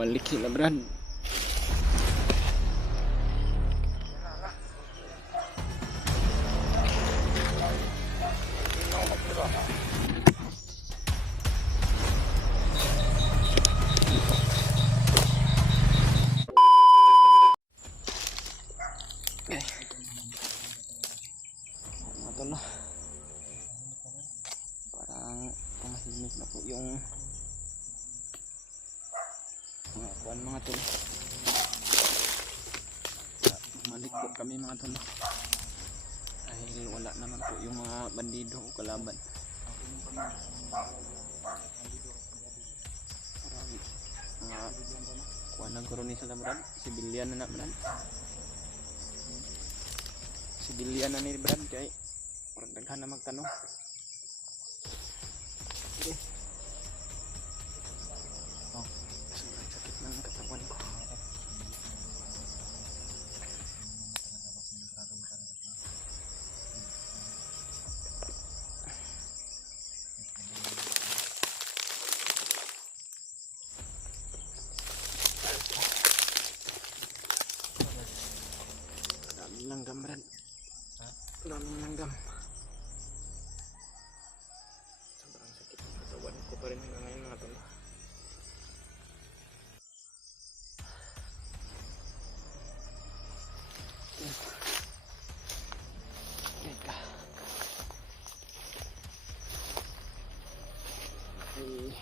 Bumalik sila Brad. Ito na. Parang pumahimik na po yung mga kuwan mga tol. Bumalik po kami mga tol. Dahil wala naman po yung mga bandido o kalaban. Mga kuwan ng koroni sila Brad. Sibilyan na Brad. Sibilyan na ni Brad kay parang daghan na magtanong. Okay. Oh, sobrang sakit ng katawan ko. Daming langgam Brad. Daming langgam. Sobrang sakit ng katawan ko pa rin hanggang ngayon mga tol. Teka.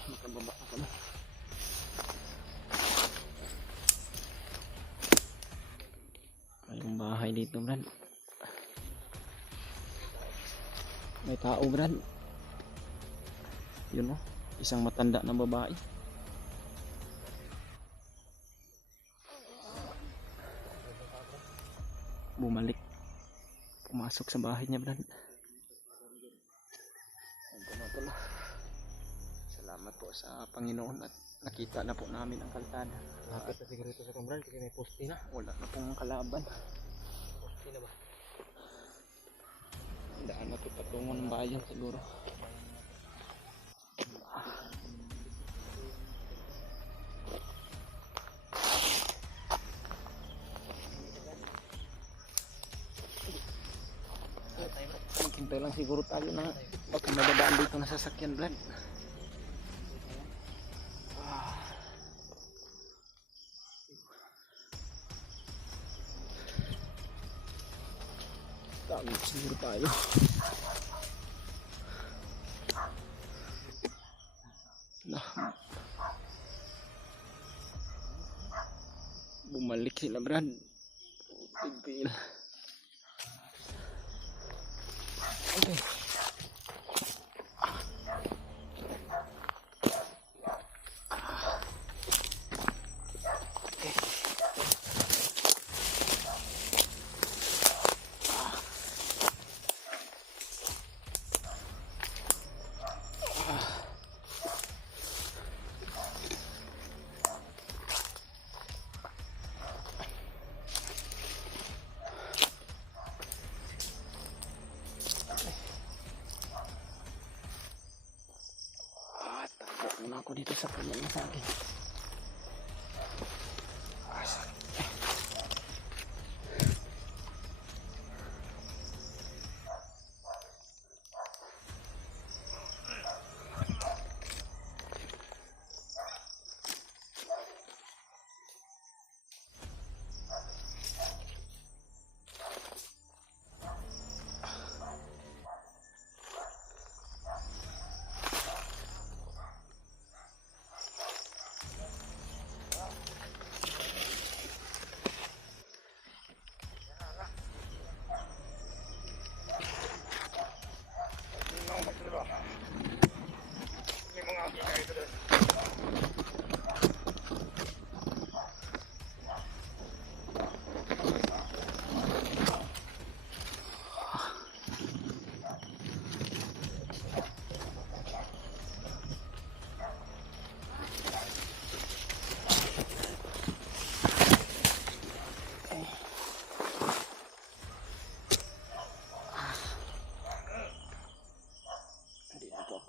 Makababa ako na. Mayroong bahay dito Brad. May tao Brad. Yun o. Isang matanda na babae. Bumalik. Pumasok sa bahay niya Brad. Salamat po sa Panginoon at nakita na po namin ang kalsada. Lapit na siguro ito sa kamran kasi may poste na. Wala na pong kalaban. Poste na ba? Daan na ito patungo ng bayan siguro. Maghintay lang siguro tayo na baka madadaan dito na sasakyan Brad. Dami siguro tayo. Bumalik sila Brad. Tigil. Okay. Muna ako dito sa puno na sa akin.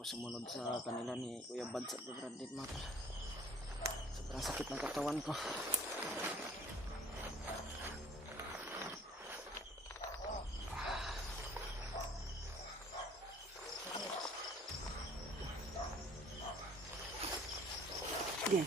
Sumunod sa kanila ni Kuya Bad sa Brandit mga tol. Sobrang sakit ng katawan ko. Sige.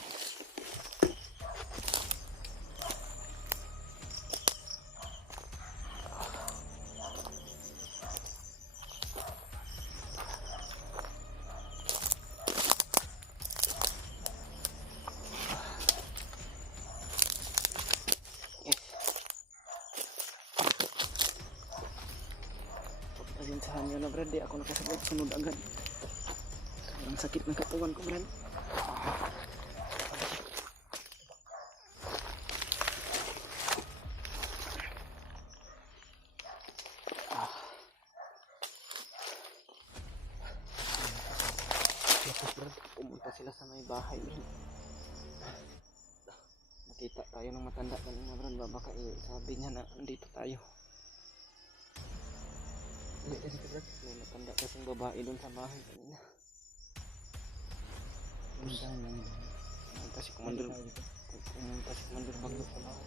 Pagpasinsahan nyo na Brad, di ako nakasabot sunod agad. Ang sakit ng katawan ko Brad. Pumunta sila sa may bahay Brad. Nakita tayo ng matanda kanina Brad, baka sabi niya na andito tayo. Hindi kasi ito, Brad. May matanda kasing babae doon sa bahay kanina. Pumuntahan lang. Pumunta si Commander Bagyo sa bahay.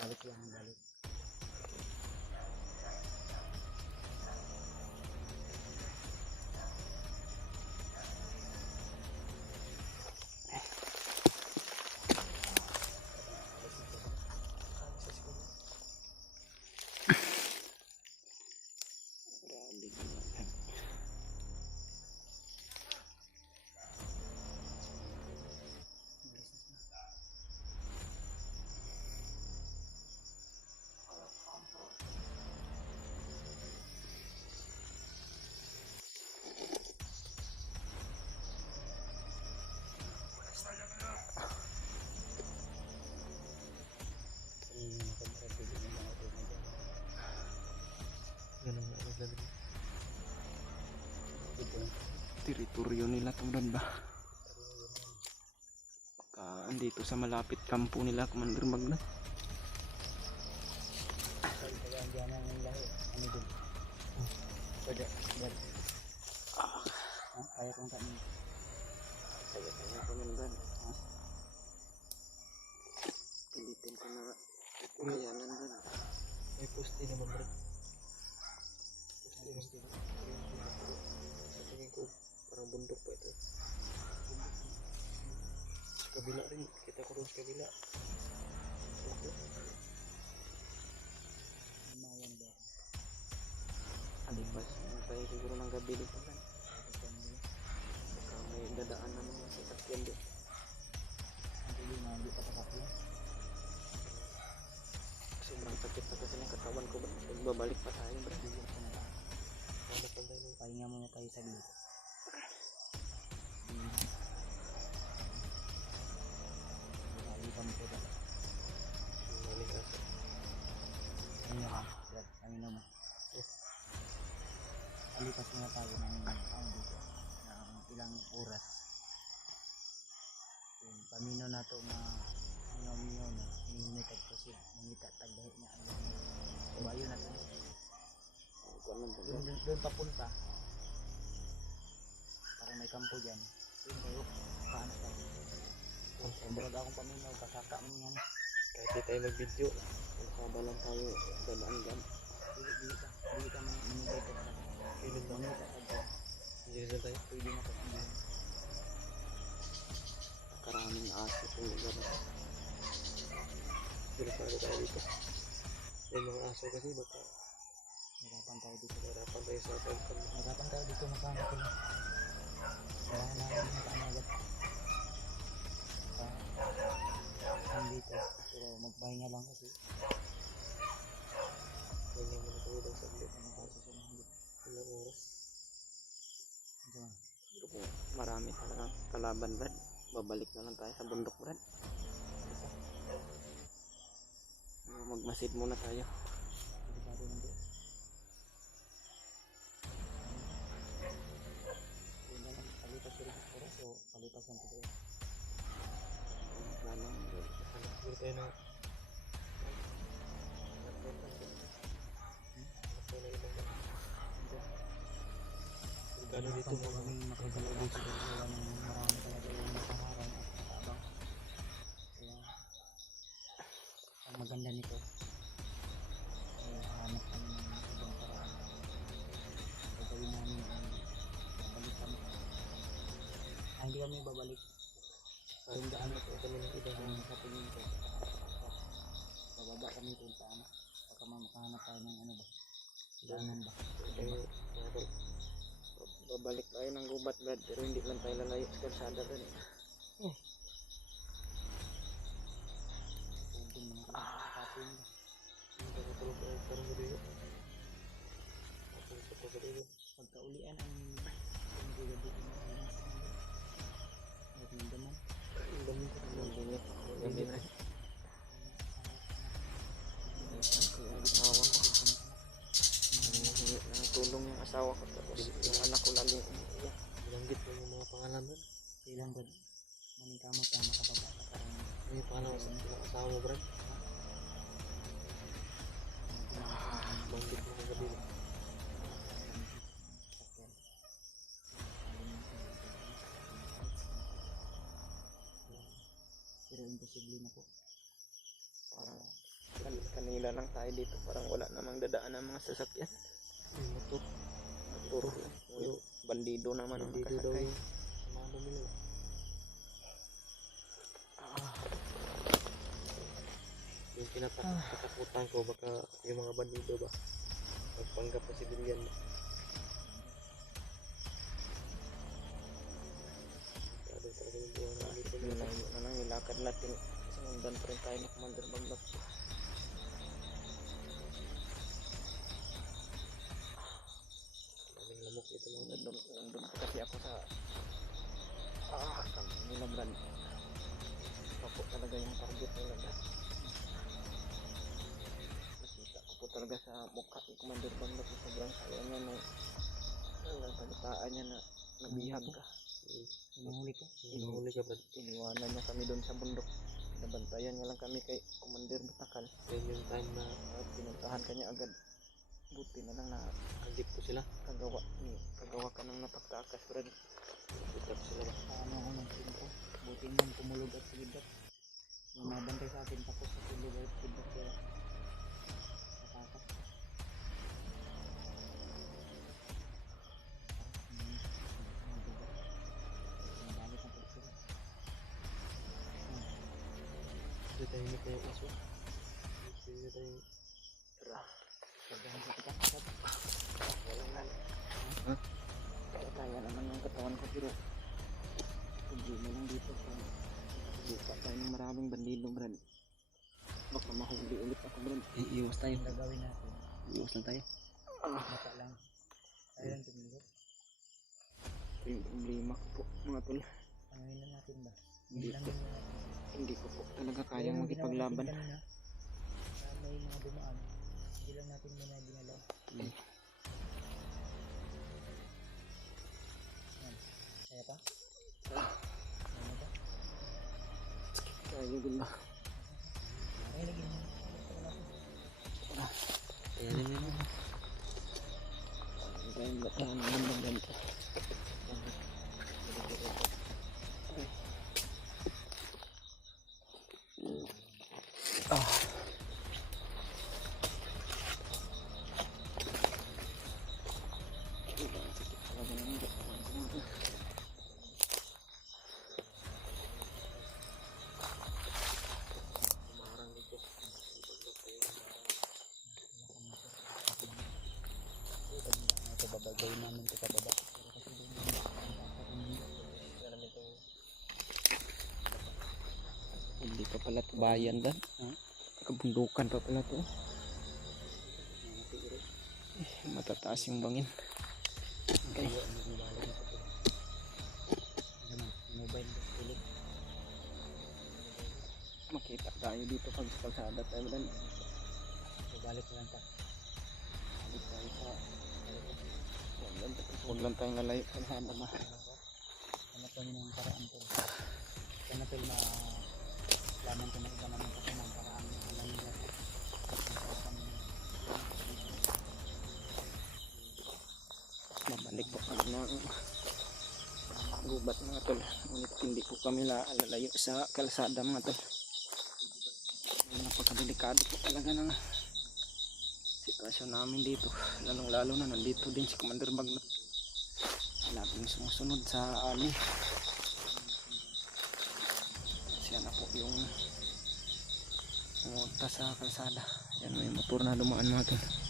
Balik lang, balik. Grabe naman. Ganun nga, Brad. Teritoryo nila to Brad ba? Baka andito sa malapit kampo nila Commander Bagyo. Kaya diyan ang lahi. Ano dun? Pwede, Brad. Kaya kong kami. Kaya Commander. Pilitin ko na kayanan Brad. May poste naman, Brad. Poste. Sa tingin ko, parang bundok pa ito. Sa kabila rin. Kita ko doon sa kabila. Mayan ba? Alipas na tayo siguro ng gabi dito Brad. Baka may dadaan naman yung sasakyan dito. Hindi na, hindi pa takapin. Sobrang sakit na kasi ng katawan ko Brad. Magbabalik pa tayo Brad. Pahinga muna tayo sa glit. Alipan mo po ba? Ano ka? Brad, pahinga mo. Alipas muna tayo ng dito. Ng ilang oras. Yung pamino na ito na mingaw na hinitag ko siya. Mangita tagdahit niya. Bayo na ito. Doon papunta. Parang may kampo dyan. Doon tayo. Paano tayo? Sobrang akong paminaw. Kasaka mo yan. Kahit di tayo mag-video, nakaba lang tayo dadaan dyan. Hindi ka minibay ka sa Pilit lang. Mamita ka dyan. Hindi rin tayo. Pwede na ka. Karaming aso itong lugar na. Delikado tayo dito. May mga aso kasi baka Hirapan tayo dito. harapan tayo sa pagkam. Hirapan tayo dito makama ko na. Kailangan namin makama agad. Dito. Pero magpahinga lang kasi. Ganyan mo na tulog sa saglit. Ano tayo sa sunod. Ilang oras. Diyan. Pero kung marami talagang kalaban Brad, babalik na lang tayo sa bundok Brad. Magmasid muna tayo. Delikado lang dito. Yun na lang. Palipas ko rin sa oras o palipas lang ko rin. Plano Siguro tayo na Kano dito Kung kami makagalaw dito gawa ng marami talaga yung nakaharang at nakaabang. Kaya ang maganda nito ay hanap kami ng ibang paraan. Ang gagawin namin ay babalik kami. Hindi kami babalik. Kung gaano po kami ng iba sa tingin ko. Bababa kami kung paano. Baka makahanap tayo ng ano ba? Daanan ba? Babalik tayo ng gubat Brad, pero hindi lang tayo lalayo sa kalsada Brad. Huwag mga kapatid nila. Pagkaulian ang gabi dito na ay nasa kanila. At yung daman. Gabi na. Yung asawa ko. Hingi ng tulong yung asawa ko, tapos yung anak ko lalo yung umiiyak. Bilanggit mo yung mga pangalan doon. Kailan ba manikamot na makababa ka parang Ano yung pangalan ng asawa mo, Brad? Banggit mo kagabi. pero imposible na po. Parang kanila lang tayo dito, parang wala namang dadaan ng mga sasakyan. Yung motor. Puro bandido naman ang Dito daw nakasakay. yung mano nila. Yung kinatakutan ko, baka yung mga bandido ba magpanggap na civilian mo. Talaga yung buwan na dito na. Nilayo na lang, nilakad natin. Sinundan pa rin tayo ng Commander Baglap. Daming lamok dito mga Nandun pa kasi ako sa kami nila Brad. Ako talaga yung target nila Brad. Nakita ko po talaga sa mukha ni Commander Baglap na sobrang saya niya nung nagpalitaan niya na nabihag ka. Nanghuli ka? Hinahuli ka, Brad. Iniwanan niya kami doon sa bundok. Pinabantayan niya lang kami kay Commander Batakal. Yan yung time na At pinuntahan kanya agad. Buti na lang na agip ko sila. kagawa ka ng napagtakas Brad. Ikat sila ba? Paano ako nagsinto? Buti nang kumulog at silidap. May mabantay sa atin tapos sa tulog at silidap kaya natakas. Nabalik ang pagsulat. Hindi tayo na kayo aso. Hindi tayo. Pagdahan sa pitak-pitak. Kaya naman yung katawan ko pero hindi mo lang dito kung buka tayo ng maraming bandido Brad. Baka mahuli ulit ako Brad. Iiwas tayo. Ang gagawin natin, Iiwas lang tayo. mata lang. Tayo lang tumulog. Ito yung problema ko po mga tol. Tangayin lang natin ba? Hindi Lang po. din natin. Hindi ko po talaga Kaya kayang yung makipaglaban. ginawa natin kanina, may mga dumaan. Hindi lang natin muna ginalaw. Yan. Kaya pa? Kaya pa? Kaya gula. Ay, lagi mo. Ayan na yun. Kaya latahan naman ng ganito. Marang dito. Ito babagay namin ito pababa. Pero kasi doon Alam ito. Hindi pa pala ito bayan Dan. Kabundukan pa pala ito. Matataas yung bangin. Okay. mobile ulit. Makita tayo dito pag sa kalsada tayo Dan. Balik lang ta. Balik tayo sa huwag lang tayong lalayo sa kalsada ma. Hanap kami ng paraan po. Sana po laman ko na iba naman kasi ng paraan. Alam nila. ng gubat mga tol. Ngunit hindi po kami lalayo sa kalsada mga tol. Napakadelikado po talaga ng sitwasyon namin dito, lalong lalo na nandito din si Commander Bagnot. Laging sumusunod sa amin. Siya na po yung pumunta sa kalsada. Yan, may motor na dumaan mga tol.